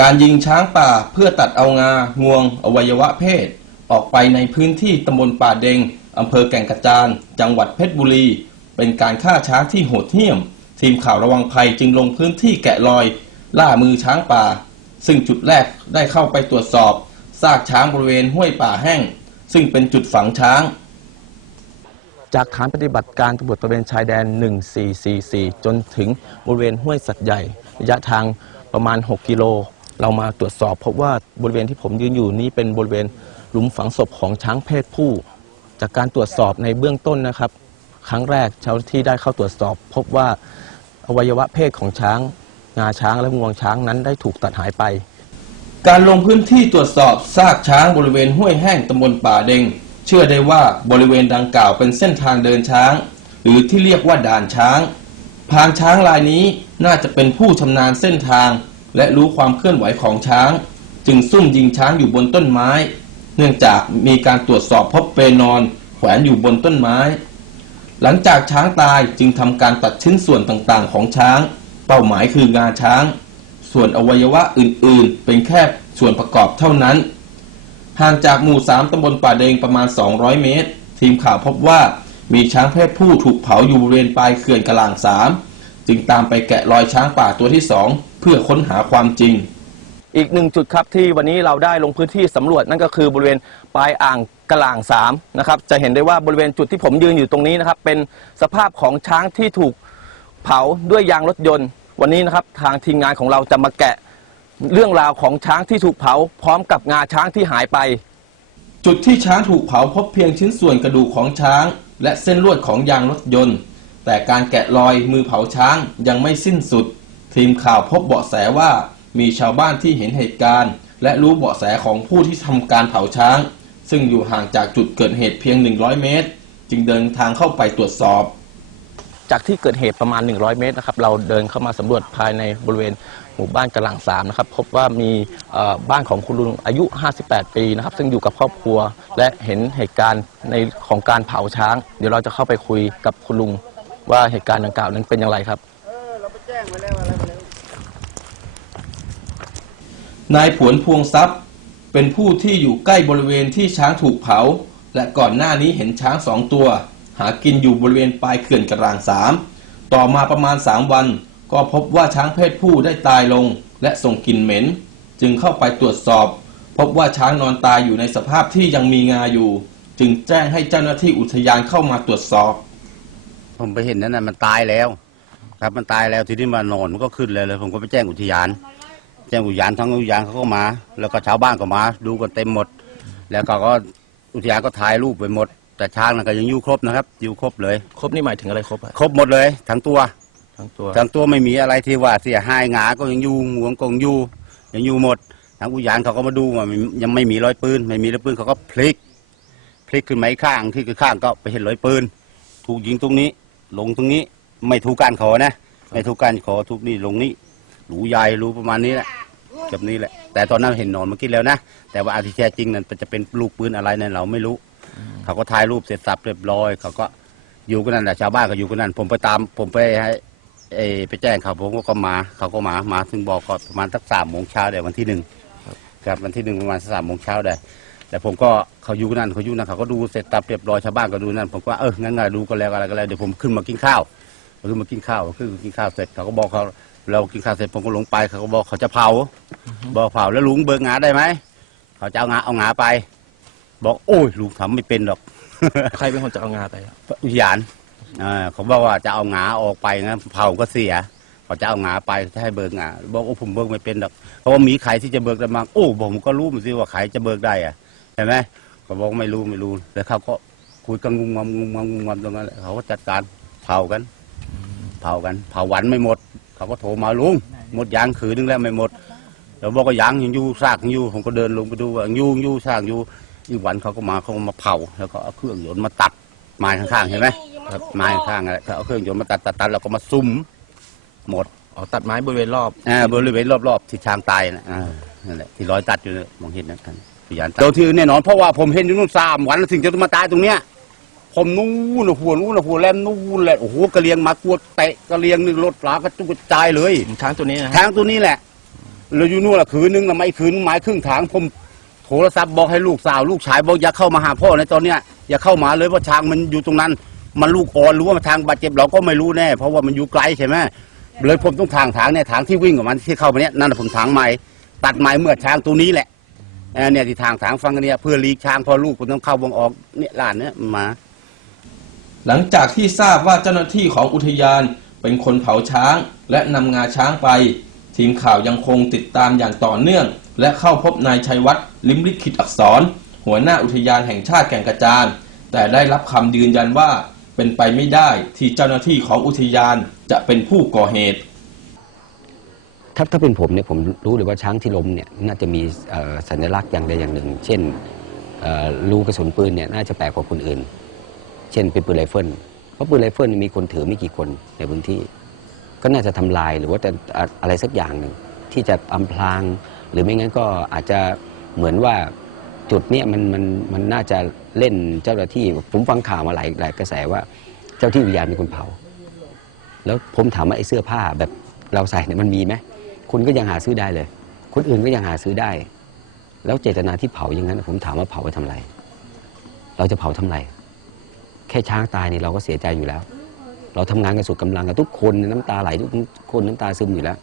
การยิงช้างป่าเพื่อตัดเอางางวง อวัยวะเพศ ออกไปในพื้นที่ตำบลป่าเดงอำเภอแก่งกระจาน จังหวัดเพชรบุรี เป็นการฆ่าช้างที่โหดเหี้ยม ทีมข่าวระวังภัยจึงลงพื้นที่แกะรอย ล่ามือช้างป่า ซึ่งจุดแรกได้เข้าไปตรวจสอบซากช้างบริเวณห้วยป่าแห้ง ซึ่งเป็นจุดฝังช้าง จากฐานปฏิบัติการตำรวจตระเวนชายแดน 1444 จนถึงบริเวณห้วยสัตว์ใหญ่ ระยะทางประมาณ 6 กิโล เรามาตรวจสอบพบว่าบริเวณที่ผมยืนอยู่นี้เป็นบริเวณหลุมฝังศพของช้างเพศผู้ จากการตรวจสอบในเบื้องต้นนะครับ ครั้งแรกเจ้าที่ได้เข้าตรวจสอบ พบว่าอวัยวะเพศของช้าง งาช้างและงวงช้างนั้นได้ถูกตัดหายไป การลงพื้นที่ตรวจสอบซากช้างบริเวณห้วยแห้งตำบลป่าเดงเชื่อได้ว่าบริเวณดังกล่าวเป็นเส้นทางเดินช้าง หรือที่เรียกว่าด่านช้าง พานช้างรายนี้น่าจะเป็นผู้ชำนาญเส้นทาง และรู้ความเคลื่อนไหวของช้าง จึงซุ่มยิงช้างอยู่บนต้นไม้ เนื่องจากมีการตรวจสอบพบเปนอนแขวนอยู่บนต้นไม้ หลังจากช้างตายจึงทำการตัดชิ้นส่วนต่างๆ ของช้าง เป้าหมายคืองาช้าง ส่วนอวัยวะอื่นๆ เป็นแค่ส่วนประกอบเท่านั้นห่างจากหมู่ 3ตำบลป่าเดงประมาณ 200 เมตร ทีมข่าวพบว่ามีช้างเพศผู้ถูกเผาอยู่บริเวณปลายเขื่อนกลางสามจึงตามไปแกะรอยช้างป่าตัวที่2เพื่อค้นหาความจริง อีกหนึ่งจุดครับที่วันนี้เราได้ลงพื้นที่สำรวจนั่นก็คือบริเวณปลายอ่างกระหล่างสามนะครับจะเห็นได้ว่าบริเวณจุดที่ผมยืนอยู่ตรงนี้นะครับ เป็นสภาพของช้างที่ถูกเผาด้วยยางรถยนต์ วันนี้นะครับทางทีมงานของเราจะมาแกะเรื่องราวของช้างที่ถูกเผา พร้อมกับงาช้างที่หายไป จุดที่ช้างถูกเผาพบเพียงชิ้นส่วนกระดูกของช้าง และเส้นลวดของยางรถยนต์ แต่การแกะรอยมือเผาช้างยังไม่สิ้นสุด ทีมข่าวพบเบาะแสว่ามีชาวบ้านที่เห็นเหตุการณ์ และรู้เบาะแสของผู้ที่ทำการเผาช้าง ซึ่งอยู่ห่างจากจุดเกิดเหตุเพียง 100 เมตร จึงเดินทางเข้าไปตรวจสอบ จากที่เกิดเหตุประมาณ 100 เมตรนะครับเราเดินเข้ามาสำรวจภายในบริเวณหมู่บ้านกระหลังสามนะครับพบว่ามีเอ่อบ้านของคุณลุงอายุ 58 ปีนะครับซึ่งอยู่กับครอบครัว และเห็นเหตุการณ์ในของการเผาช้าง เดี๋ยวเราจะเข้าไปคุยกับคุณลุงว่าเหตุการณ์ดังกล่าวนั้นเป็นอย่างไรครับ นายผวนพวงทรัพย์ เป็นผู้ที่อยู่ใกล้บริเวณที่ช้างถูกเผา และก่อนหน้านี้เห็นช้างสองตัว หากินอยู่บริเวณปลายเขื่อนกระรางสามต่อมาประมาณสามวัน ก็พบว่าช้างเพศผู้ได้ตายลง และส่งกลิ่นเหม็น จึงเข้าไปตรวจสอบ พบว่าช้างนอนตายอยู่ในสภาพที่ยังมีงาอยู่ จึงแจ้งให้เจ้าหน้าที่อุทยานเข้ามาตรวจสอบ ผมไปเห็นนั่นน่ะมันตายแล้ว ครับมันตายแล้วทีนี้มานอนมันก็ขึ้นเลยเลย ผมก็ไปแจ้งอุทยาน จ้งอุทยานทั้งอุทยานเขาก็มา แล้วก็ชาวบ้านก็มา ดูกันเต็มหมด แล้วก็ก็อุทยานก็ถ่ายรูปไปหมด แต่ช้างนั่นก็ยังอยู่ครบนะครับ อยู่ครบเลย ครบนี่หมายถึงอะไรครบอะครบหมดเลย ทั้งตัว ทั้งตัว ทั้งตัวไม่มีอะไรที่ว่าเสียหายหงาก็ยังอยู่งวงก็ยังอยู่ยังอยู่หมดทางอุทยานเขาก็มาดูว่ามันยังไม่มีรอยปืนไม่มีรอยปืนเขาก็พลิก พลิกขึ้นมาอีกข้างที่คือข้างก็ไปเห็นรอยปืน ถูกยิงตรงนี้ ลงตรงนี้ไม่ถูกการขอนะ ไม่ถูกการขอทุกนี่ลงนี้หรูใหญ่รูประมาณนี้แหละ แบบนี้แหละ แต่ตอนนั้นเห็นหนอนเมื่อกี้แล้วนะ แต่ว่าอาที่แท้จริงนั้นจะเป็นลูกปืนอะไรนั้นเราไม่รู้ เขาก็ถ่ายรูปเสร็จสับเรียบร้อย เขาก็อยู่กันนั่นแหละชาวบ้านก็อยู่กันนั่น ผมไปตาม ผมไปให้เอไปแจ้งเขาผมก็มา เขาก็มา มาถึงบอกก็ประมาณสักสามโมงเช้าได้วันที่หนึ่งครับวันที่หนึ่งประมาณสามโมงเช้าได้แต่ผมก็เขาอยู่กันนั่นเขาอยู่นั่นเขาก็ดูเสร็จตับเรียบร้อยชาวบ้านก็ดูนั่นผมก็เอองั้นก็ดูก็แล้วอะไรก็แล้วเดี๋ยวผมขึ้นมากินข้าวขึ้นมากินข้าวขึ้นกินข้าวเสร็จเขาก็บอกเขา เรากินข้าวเสร็จผมก็ลงไปเขาก็บอกเขาจะเผา บอกเผาแล้วลุงเบิกงาได้ไหมเขาจะเอางาเอางาไป บอกโอ้ยลุงทำไม่เป็นหรอก ใครเป็นคนจะเอางาไปอะอุทยานอ่าเขาบอกว่าจะเอางาออกไปนะเผาก็เสียเขาจะเอางาไปจะให้เบิกงาบอกโอ้ผมเบิกไม่เป็นหรอกเพราะว่ามีใครที่จะเบิกได้มั้งโอ้ผมก็รู้มันสิว่าใครจะเบิกได้อะเห็นไหมเขาบอกไม่รู้ไม่รู้แล้วเขาก็คุยกันงุมงำงุมงำงุมงำตรงนั้นแหละเขาก็จัดการเผากัน เผากัน เผาวันไม่หมด เขาก็โทรมาลุงหมดยางคืนนึงแล้วไม่หมดเราบอกว่ายังยังอยู่ซากยังอยู่ผมก็เดินลงไปดูว่ายังอยู่ยังอยู่ซากอยู่อีกวันเขาก็มาเขาก็มาเผาแล้วก็เอาเครื่องยนต์มาตัดไม้ข้างๆเห็นไหมครับไม้ข้างๆอะไรเขาเอาเครื่องยนต์มาตัดตัดตัดแล้วก็มาซุ่มหมดอ๋อตัดไม้บริเวณรอบอ่าบริเวณรอบๆที่ช้างตายนะอ่านั่นแหละที่รอยตัดอยู่เนี่ยมองเห็นนะท่านพยานโดนที่อื่นแน่นอนเพราะว่าผมเห็นอยู่นู่นสามวันแล้วถึงจะมาตายตรงเนี้ย ผมนู่นน่ะหัวนู่นน่ะหัวแหลมนู่นแหละโอ้โหกระเลียงมากวดเตะกระเลียงนึงรถปลากระจุกกระจายเลยช้างตัวนี้นะฮะช้างตัวนี้แหละเราอยู่นู่นละคืนนึงละไม่คืนนึงไม้ครึ่งทางผมโทรศัพท์บอกให้ลูกสาว ลูกชายบอกอย่าเข้ามาหาพ่อในตอนเนี้ยอย่าเข้ามาเลยเพราะช้างมันอยู่ตรงนั้น มันลูกอ่อนหรือว่าทางบาดเจ็บเราก็ไม่รู้แน่ เพราะว่ามันอยู่ไกลใช่ไหมเลยผมต้องทางทางเนี่ยทางที่วิ่งของมันที่เข้ามาเนี่ยนั่นนะผมทางใหม่ตัดไม้เมื่อช้างตัวนี้แหละเออเนี่ยที่ทางทางฟังกันเนี่ยเพื่อลีกช้างพอลูกผมต้องเข้าวงออกเนี่ยลานเนี่ยมันมา หลังจากที่ทราบว่าเจ้าหน้าที่ของอุทยานเป็นคนเผาช้างและนำงาช้างไป ทีมข่าวยังคงติดตามอย่างต่อเนื่อง และเข้าพบนายชัยวัฒน์ลิมลิขิตอักษร หัวหน้าอุทยานแห่งชาติแก่งกระจานแต่ได้รับคำยืนยันว่าเป็นไปไม่ได้ที่เจ้าหน้าที่ของอุทยานจะเป็นผู้ก่อเหตุ ถ้าถ้าเป็นผมเนี่ยผมรู้เลยว่าช้างที่ล้มเนี่ยน่าจะมีสัญลักษณ์อย่างใดอย่างหนึ่ง เช่นรูกระสุนปืนเนี่ยน่าจะแปลกกว่าคนอื่น เช่นเป็นปืนไรเฟิลเพราะปืนไรเฟิลมีคนถือไม่กี่คนในพื้นที่ ก็น่าจะทำลายหรือว่าจะอะอะไรสักอย่างหนึ่งที่จะอำพราง หรือไม่งั้นก็อาจจะเหมือนว่าจุดเนี้ยมันมันมันน่าจะเล่นเจ้าหน้าที่ ผมฟังข่าวมาหลายหลายกระแสว่า เจ้าที่วิญญาณเป็นคนเผา แล้วผมถามว่าไอ้เสื้อผ้าแบบเราใส่เนี่ยมันมีไหมคุณก็ยังหาซื้อได้เลย คนอื่นก็ยังหาซื้อได้ แล้วเจตนาที่เผาอย่างนั้น ผมถามว่าเผาไปทำไร เราจะเผาทำไร แค่ช้างตายนี่เราก็เสียใจอยู่แล้ว เราทำงานกันสุดกำลังกันทุกคนน้ำตาไหลทุกคนน้ำตาซึมอยู่แล้ว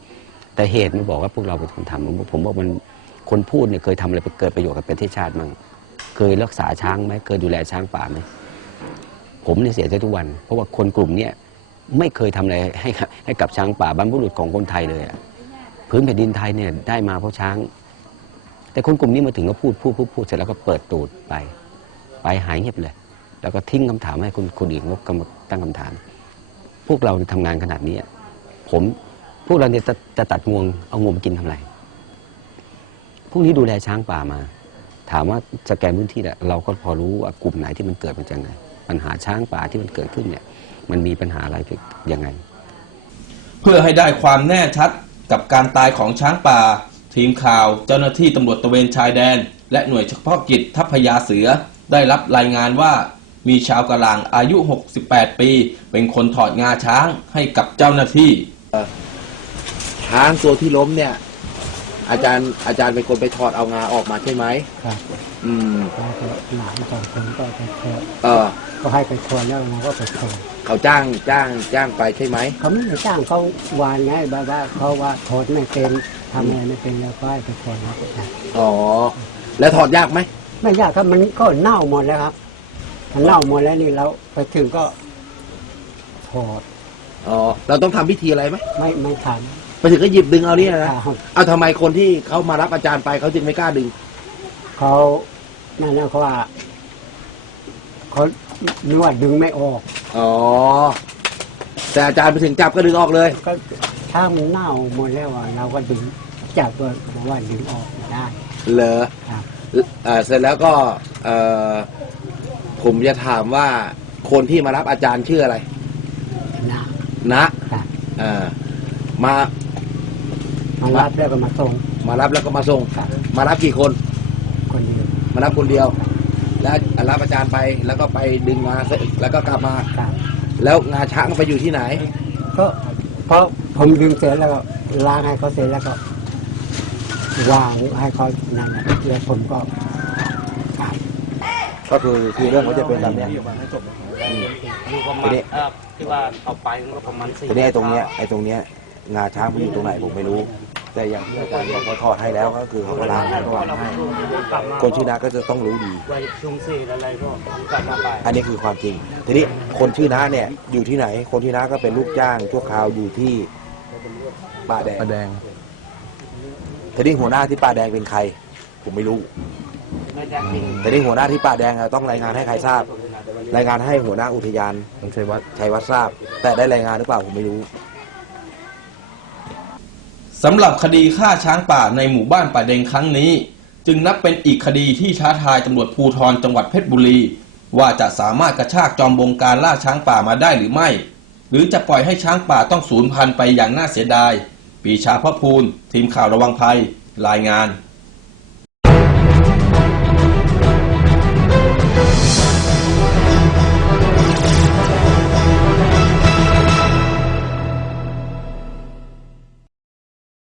แต่เหตุมันบอกว่าพวกเราเป็นคนทำผมว่ามันคนพูดเนี่ยเคยทำอะไรไปเกิดประโยชน์กับประเทศชาติมั้งเคยรักษาช้างไหมเคยดูแลช้างป่าไหมผมเนี่ยเสียใจทุกวัน เพราะว่าคนกลุ่มเนี้ยไม่เคยทำอะไรให้กับให้กับช้างป่าบรรพบุรุษของคนไทยเลยอะพื้นแผ่นดินไทยเนี่ยได้มาเพราะช้าง แต่คนกลุ่มนี้มาถึงก็พูดพูดพูดพูดเสร็จแล้วก็เปิดตูดไป ไปหายเงียบเลย แล้วก็ทิ้งคำถามให้คนคนอื่นเขากำลังตั้งคำถาม พวกเราทำงานขนาดนี้ ผมพวกเราเนี่ยจะจะตัดงวงเอางวงมากินทำไรพวกนี้ดูแลช้างป่ามา ถามว่าสแกนพื้นที่เนี่ยเราก็พอรู้ว่ากลุ่มไหนที่มันเกิดมาจากไหนปัญหาช้างป่าที่มันเกิดขึ้นเนี่ยมันมีปัญหาอะไรยังไง เพื่อให้ได้ความแน่ชัดกับการตายของช้างป่า ทีมข่าวเจ้าหน้าที่ตำรวจตะเวนชายแดน และหน่วยเฉพาะกิจทัพพญาเสือได้รับรายงานว่า มีชาวกะหลางอายุ 68 ปี เป็นคนถอดงาช้างให้กับเจ้าหน้าที่ช้างตัวที่ล้มเนี่ย อาจารย์อาจารย์เป็นคนไปถอดเอางาออกมาใช่ไหมครับอืมก็หลานสองคนก็ไปชวนเออ ก็ให้ไปชวนแล้วเราก็ไปชวนเขาจ้างจ้างจ้างไปใช่ไหมเขาไม่ได้จ้างเขาวานไงแบบว่าเขาว่าถอดไม่เป็นทำอะไรไม่เป็นแล้วก็ให้ไปชวนแล้วก็จ้างอ๋อแล้วถอดยากไหมไม่ยากครับมันก็เน่าหมดแล้วครับ มันเน่าหมดแล้วนี่เราไปถึงก็ถอดอ๋อเราต้องทำพิธีอะไรไหมไม่ไม่ทันไปถึงก็หยิบดึงเอาเนี่ยนะ ครับเอาทำไมคนที่เขามารับอาจารย์ไปเขาจึงไม่กล้าดึง เขานั่นนะเขาว่าเขานวดดึงไม่ออก อ๋อ แต่อาจารย์ไปถึงจับก็ดึงออกเลย ก็ถ้ามันเน่าหมดแล้วอะเราก็ดึงจับก็บอกว่าดึงออกไม่ได้ เหรอครับ เอ่อเสร็จแล้วก็เอ่อ ผมจะถามว่าคนที่มารับอาจารย์ชื่ออะไร นะ นะครับเอ่อมามารับแล้วก็มาส่งมารับแล้วก็มาส่งครับมารับกี่คน คนเดียวมารับคนเดียว แล้วรับอาจารย์ไปแล้วก็ไปดึงมาเสร็จแล้วก็กลับมาครับแล้วงาช้างไปอยู่ที่ไหน ก็เพราะผมดึงเสร็จแล้วก็ล้างให้เขาเสร็จแล้วก็วางให้เขานั่นแหละแล้วผมก็กลับ ก็คือคือเรื่องเขาจะเป็นแบบเนี้ยทีนี้ที่ว่าเอาไปก็ประมาณสี่ทีนี้ไอ้ตรงเนี้ยไอ้ตรงเนี้ยงาช้างมันอยู่ตรงไหนผมไม่รู้ แต่อย่างที่อาจารย์บอกเขาถอดให้แล้วก็คือเขาก็ล้างให้เขาวางให้คนชื่อนาก็จะต้องรู้ดีไปชุมซีอะไรก็กลับมาไปอันนี้คือความจริง ทีนี้คนชื่อน้าเนี่ยอยู่ที่ไหน คนที่น้าก็เป็นลูกจ้างชั่วคราวอยู่ที่ป่าแดงประแดง ทีนี้หัวหน้าที่ป่าแดงเป็นใคร ผมไม่รู้ แต่นี่หัวหน้าที่ป่าแดงอะต้องรายงานให้ใครทราบ รายงานให้หัวหน้าอุทยานผมชัยวัฒน์ชัยวัฒน์ทราบ แต่ได้รายงานหรือเปล่าผมไม่รู้สำหรับคดีฆ่าช้างป่าในหมู่บ้านป่าเดงครั้งนี้ จึงนับเป็นอีกคดีที่ท้าทายตำรวจภูธรจังหวัดเพชรบุรี ว่าจะสามารถกระชากจอมบงการล่าช้างป่ามาได้หรือไม่ หรือจะปล่อยให้ช้างป่าต้องสูญพันธุ์ไปอย่างน่าเสียดาย ปีชาพระภูลทีมข่าวระวังภัย รายงาน